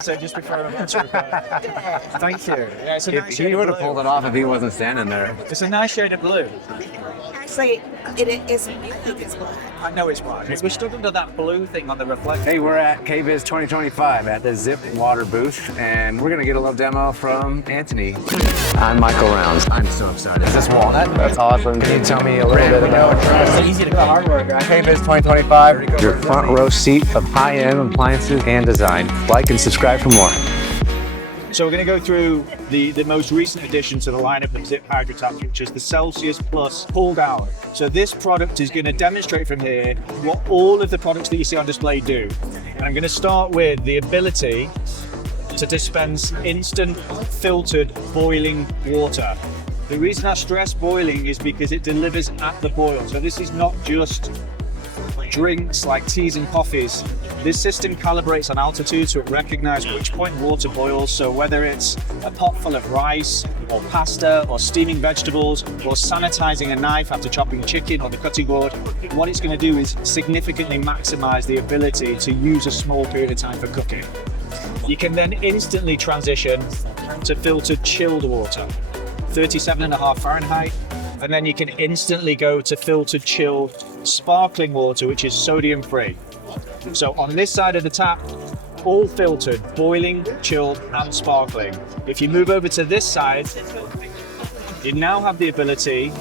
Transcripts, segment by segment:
So just before I'm to record. Thank you. Yeah, it's a nice shade He of would have blue. pulled it off if he wasn't standing there. It's a nice shade of blue. Actually, it is. I think it's black. I know it's black. We're stuck under that blue thing on the reflector. Hey, we're at KBIS 2025 at the Zip Water booth, and we're gonna get a little demo from Anthony. I'm Michael Rounds. I'm so excited. Is this walnut? That's awesome. Can you tell me a little bit about It's easy to go hard work, right? KBIS 2025? Your front row seat of high-end appliances and design. Like and subscribe for more. So we're going to go through the most recent addition to the lineup of Zip HydroTap, which is the Celsius Plus pull down. So this product is going to demonstrate from here what all of the products that you see on display do. And I'm going to start with the ability to dispense instant filtered boiling water. The reason I stress boiling is because it delivers at the boil. So this is not just drinks like teas and coffees. This system calibrates on altitude so it recognizes which point water boils. So whether it's a pot full of rice or pasta or steaming vegetables or sanitizing a knife after chopping chicken or the cutting board, what it's going to do is significantly maximize the ability to use a small period of time for cooking. You can then instantly transition to filtered chilled water, 37.5 Fahrenheit, and then you can instantly go to filtered chilled sparkling water, which is sodium free. So on this side of the tap, all filtered, boiling, chilled, and sparkling. If you move over to this side, you now have the ability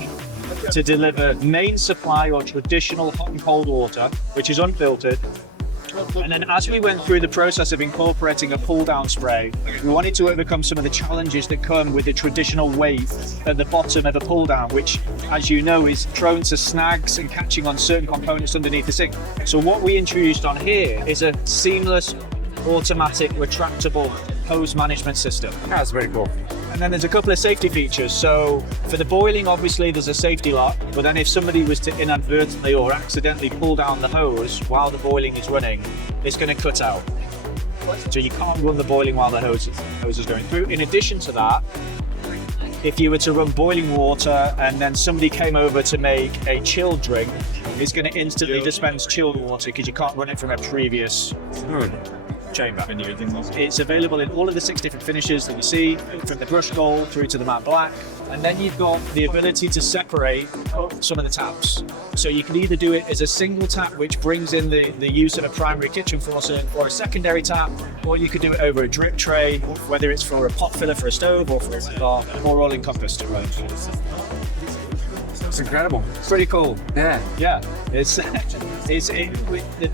to deliver main supply or traditional hot and cold water, which is unfiltered. And then as we went through the process of incorporating a pull down spray, we wanted to overcome some of the challenges that come with the traditional weight at the bottom of a pull down, which, as you know, is prone to snags and catching on certain components underneath the sink. So what we introduced on here is a seamless, automatic, retractable hose management system. That's pretty cool. And then there's a couple of safety features. So for the boiling, obviously there's a safety lock, but then if somebody was to inadvertently or accidentally pull down the hose while the boiling is running, it's going to cut out. So you can't run the boiling while the hose is going through. In addition to that, if you were to run boiling water and then somebody came over to make a chilled drink, it's going to instantly dispense chilled water because you can't run it from a previous chamber. It's available in all of the 6 different finishes that you see, from the brushed gold through to the matte black. And then you've got the ability to separate some of the taps. So you can either do it as a single tap, which brings in the use of a primary kitchen faucet, or a secondary tap, or you could do it over a drip tray, whether it's for a pot filler for a stove or for a cigar, or all encompassed to run. It's incredible. It's pretty cool. Yeah. Yeah,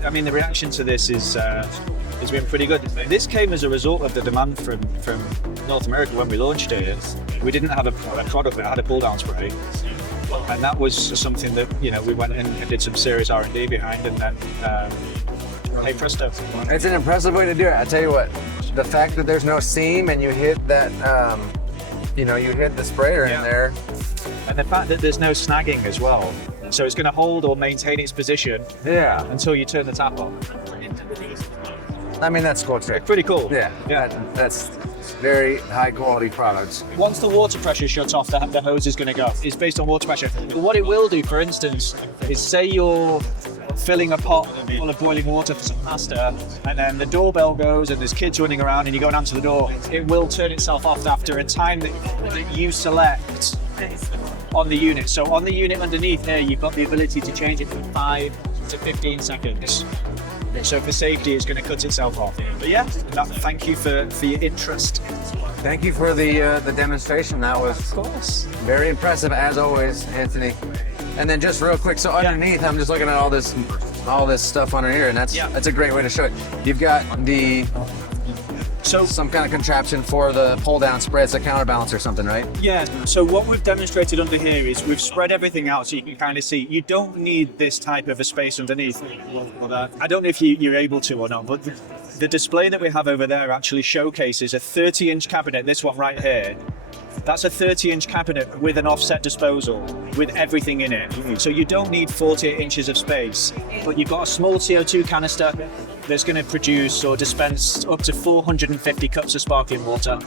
I mean, the reaction to this is has been pretty good. This came as a result of the demand from North America when we launched it. We didn't have a product that had a pull down spray, and that was something that we went and did some serious R&D behind, and then hey presto. It's an impressive way to do it. I tell you what, the fact that there's no seam and you hit that, you hit the sprayer in there. And the fact that there's no snagging as well. So it's going to hold or maintain its position until you turn the tap on. I mean, that's cool too. Pretty cool. Yeah. That's very high quality products. Once the water pressure shuts off, the hose is going to go. It's based on water pressure. But what it will do, for instance, is say you're filling a pot full of boiling water for some pasta, and then the doorbell goes and there's kids running around and you go and answer the door. It will turn itself off after a time that you select on the unit. So on the unit underneath there, you've got the ability to change it from 5 to 15 seconds. So for safety, it's going to cut itself off. But yeah, thank you for your interest. Thank you for the demonstration. That was, of course, very impressive as always, Anthony. And then just real quick, so underneath, I'm just looking at all this stuff under here, and that's a great way to show it. You've got some kind of contraption for the pull down spray. It's a counterbalance or something, right? Yeah. So what we've demonstrated under here is we've spread everything out so you can kind of see. You don't need this type of a space underneath. I don't know if you're able to or not, but the display that we have over there actually showcases a 30-inch cabinet. This one right here. That's a 30-inch cabinet with an offset disposal with everything in it. So you don't need 48 inches of space, but you've got a small CO2 canister that's going to produce or dispense up to 450 cups of sparkling water.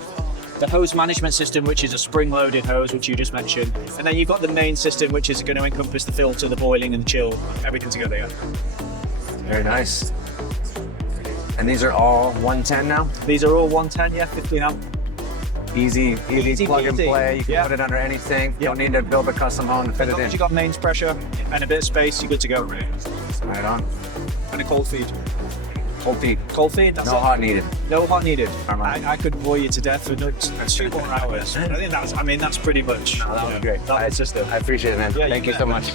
The hose management system, which is a spring-loaded hose, which you just mentioned. And then you've got the main system, which is going to encompass the filter, the boiling and the chill, everything together. Very nice. And these are all 110 now? These are all 110, yeah, 15 amp. Easy plug and peasy. play. You can put it under any sink. You don't need to build a custom home and fit As it long in. as you got mains pressure and a bit of space, you're good to go. Right on. And a cold feed. Cold feet. Cold feed, that's No it. hot needed. No hot needed. Alright. I could bore you to death for 2 more hours. I think that's pretty much. No, that was great. That's the system. I appreciate it, man. Yeah, you Thank you bet, so man. much.